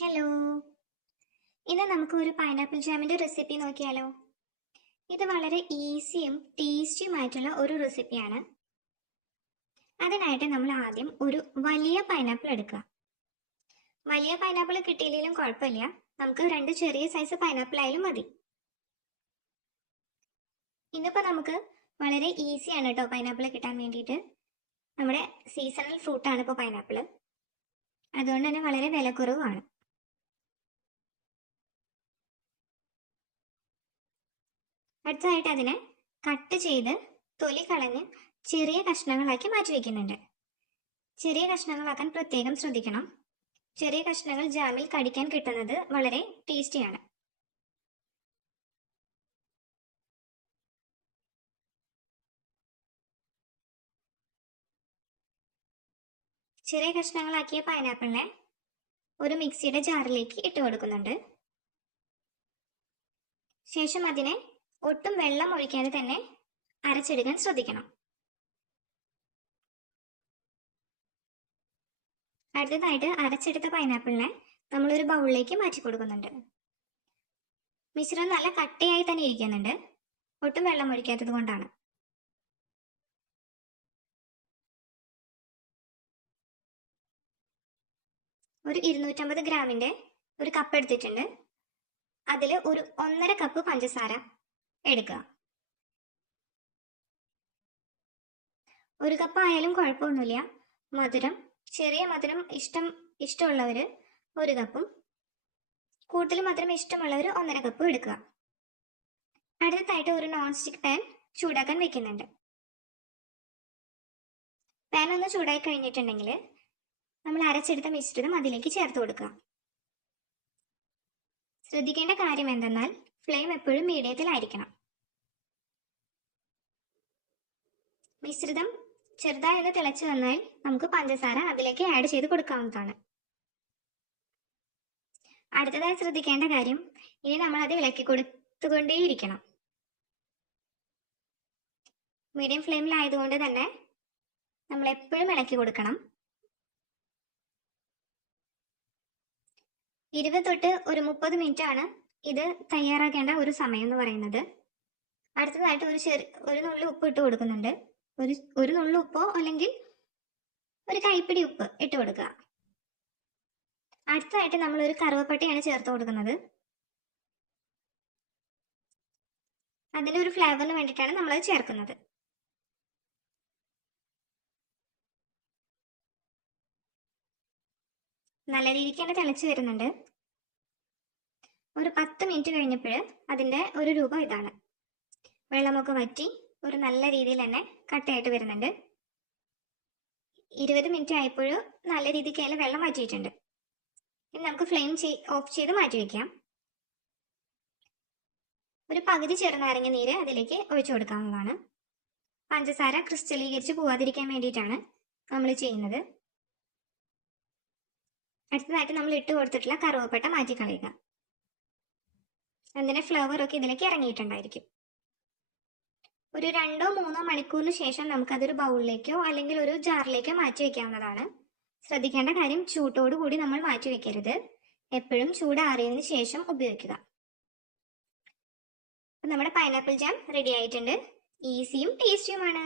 Hello. ഇന്ന് നമുക്ക് ഒരു പൈനാപ്പിൾ ജാമിന്റെ റെസിപ്പി നോക്കിയാലോ? ഇത് വളരെ ഈസിയും ടേസ്റ്റിയുമായിട്ടുള്ള ഒരു റെസിപ്പിയാണ്. അതിനായിട്ട് നമ്മൾ ആദ്യം ഒരു വലിയ പൈനാപ്പിൾ എടുക്കുക. വലിയ പൈനാപ്പിൾ കിട്ടിയില്ലെങ്കിലും കുഴപ്പമില്ല, നമുക്ക് രണ്ട് ചെറിയ സൈസ് പൈനാപ്പിൾ ആയാലും മതി. ഇന്നിപ്പോൾ നമുക്ക് വളരെ ഈസിയാണ് കേട്ടോ പൈനാപ്പിൾ കിട്ടാൻ വേണ്ടിയിട്ട്. നമ്മുടെ സീസണൽ ഫ്രൂട്ടാണ് ഇപ്പോൾ പൈനാപ്പിൾ, അതുകൊണ്ട് തന്നെ വളരെ വിലക്കുറവാണ്. അടുത്തതായിട്ട് അതിനെ കട്ട് ചെയ്ത് തൊലി കളഞ്ഞ് ചെറിയ കഷ്ണങ്ങളാക്കി മാറ്റി വയ്ക്കുന്നുണ്ട്. ചെറിയ കഷ്ണങ്ങളാക്കാൻ പ്രത്യേകം ശ്രദ്ധിക്കണം. ചെറിയ കഷ്ണങ്ങൾ ജാമിൽ കടിക്കാൻ കിട്ടുന്നത് വളരെ ടേസ്റ്റിയാണ്. ചെറിയ കഷ്ണങ്ങളാക്കിയ പൈനാപ്പിളിനെ ഒരു മിക്സിയുടെ ജാറിലേക്ക് ഇട്ട് കൊടുക്കുന്നുണ്ട്. ശേഷം അതിനെ ഒട്ടും വെള്ളം ഒഴിക്കാതെ തന്നെ അരച്ചെടുക്കാൻ ശ്രദ്ധിക്കണം. അടുത്തതായിട്ട് അരച്ചെടുത്ത പൈനാപ്പിളിനെ നമ്മളൊരു ബൗളിലേക്ക് മാറ്റി കൊടുക്കുന്നുണ്ട്. മിശ്രിതം നല്ല കട്ടയായി തന്നെ ഇരിക്കുന്നുണ്ട്, ഒട്ടും വെള്ളം ഒഴിക്കാത്തത് കൊണ്ടാണ്. ഒരു 250 ഗ്രാമിന്റെ ഒരു കപ്പ് എടുത്തിട്ടുണ്ട്. അതിൽ ഒരു 1.5 കപ്പ് പഞ്ചസാര എടുക്കുക. 1 കപ്പ് ആയാലും കുഴപ്പമൊന്നുമില്ല. മധുരം, ചെറിയ മധുരം ഇഷ്ടമുള്ളവര് 1 കപ്പും, കൂടുതൽ മധുരം ഇഷ്ടമുള്ളവർ 1.5 കപ്പും എടുക്കുക. അടുത്തതായിട്ട് ഒരു നോൺ സ്റ്റിക് പാൻ ചൂടാക്കാൻ വെക്കുന്നുണ്ട്. പാൻ ഒന്ന് ചൂടായി കഴിഞ്ഞിട്ടുണ്ടെങ്കിൽ നമ്മൾ അരച്ചെടുത്ത മിശ്രിതം അതിലേക്ക് ചേർത്ത് കൊടുക്കുക. ശ്രദ്ധിക്കേണ്ട കാര്യം എന്തെന്നാൽ ഫ്ലെയിം എപ്പോഴും മീഡിയത്തിലായിരിക്കണം. മിശ്രിതം ചെറുതായി ഒന്ന് തിളച്ചു വന്നാൽ നമുക്ക് പഞ്ചസാര അതിലേക്ക് ആഡ് ചെയ്ത് കൊടുക്കാവുന്നതാണ്. അടുത്തതായി ശ്രദ്ധിക്കേണ്ട കാര്യം, ഇനി നമ്മൾ അത് ഇളക്കി കൊടുത്തുകൊണ്ടേയിരിക്കണം. മീഡിയം ഫ്ലെയിമിലായതുകൊണ്ട് തന്നെ നമ്മൾ എപ്പോഴും ഇളക്കി കൊടുക്കണം. 20 തൊട്ട് ഒരു 30 മിനിറ്റ് ആണ് ഇത് തയ്യാറാക്കേണ്ട ഒരു സമയം എന്ന് പറയുന്നത്. അടുത്തതായിട്ട് ഒരു നുള്ളി ഉപ്പ് ഇട്ട് കൊടുക്കുന്നുണ്ട്. ഒരു നുള്ളി ഉപ്പോ അല്ലെങ്കിൽ ഒരു കൈപ്പിടി ഉപ്പ് ഇട്ട് കൊടുക്കുക. അടുത്തതായിട്ട് നമ്മൾ ഒരു കറുവപ്പട്ടയാണ് ചേർത്ത് കൊടുക്കുന്നത്. അതിന്റെ ഒരു ഫ്ലേവറിന് വേണ്ടിയിട്ടാണ് നമ്മൾ അത് ചേർക്കുന്നത്. നല്ല രീതിക്ക് തന്നെ തിളച്ച് വരുന്നുണ്ട്. ഒരു 10 മിനിറ്റ് കഴിഞ്ഞപ്പോൾ അതിന്റെ ഒരു രൂപം ഇതാണ്. വെള്ളമൊക്കെ വറ്റി ഒരു നല്ല രീതിയിൽ തന്നെ കട്ടയായിട്ട് വരുന്നുണ്ട്. 20 മിനിറ്റ് ആയപ്പോൾ നല്ല രീതിക്ക് അതിൽ വെള്ളം വറ്റിയിട്ടുണ്ട്. ഇനി നമുക്ക് ഫ്ലെയിം ഓഫ് ചെയ്ത് മാറ്റി വയ്ക്കാം. ഒരു പകുതി ചെറുനാരങ്ങ നീര് അതിലേക്ക് ഒഴിച്ചു കൊടുക്കാവുന്നതാണ്. പഞ്ചസാര ക്രിസ്റ്റലീകരിച്ച് പോവാതിരിക്കാൻ വേണ്ടിയിട്ടാണ് നമ്മൾ ചെയ്യുന്നത്. അടുത്തതായിട്ട് നമ്മൾ ഇട്ട് കൊടുത്തിട്ടുള്ള കറുവപ്പട്ട മാറ്റി കളയുക. അതിന്റെ ഫ്ലേവറൊക്കെ ഇതിലേക്ക് ഇറങ്ങിയിട്ടുണ്ടായിരിക്കും. ഒരു 2-3 മണിക്കൂറിന് ശേഷം നമുക്കതൊരു ബൗളിലേക്കോ അല്ലെങ്കിൽ ഒരു ജാറിലേക്കോ മാറ്റി വെക്കാവുന്നതാണ്. ശ്രദ്ധിക്കേണ്ട കാര്യം, ചൂട്ടോടു കൂടി നമ്മൾ മാറ്റി വെക്കരുത്. എപ്പോഴും ചൂടാറിയതിന് ശേഷം ഉപയോഗിക്കുക. നമ്മുടെ പൈനാപ്പിൾ ജാം റെഡി ആയിട്ടുണ്ട്. ഈസിയും ടേസ്റ്റിയുമാണ്.